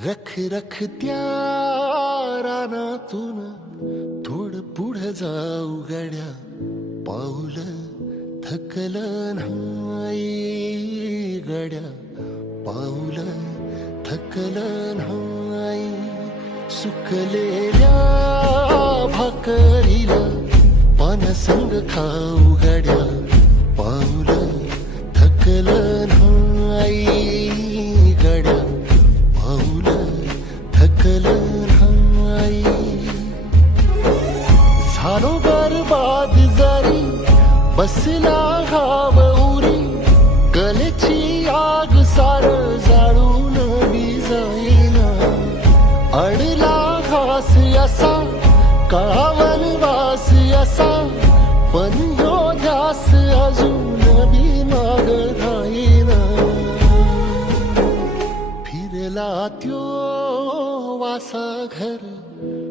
रख रख त्या रानातून थोड पुढे जाऊ गड्या पाऊल थकल नाही गड्या पाऊल थकल नाही सुकलेल्या पान संग खाऊ गड्या पाऊल थकल नाही झालो बाद जरी बसला घाव उरी कलेची आग सार जाळून जाईना अडला घास असा कावन वास असा पण योध्यास अजून बी माग धाईन फिरला त्यो वासा घर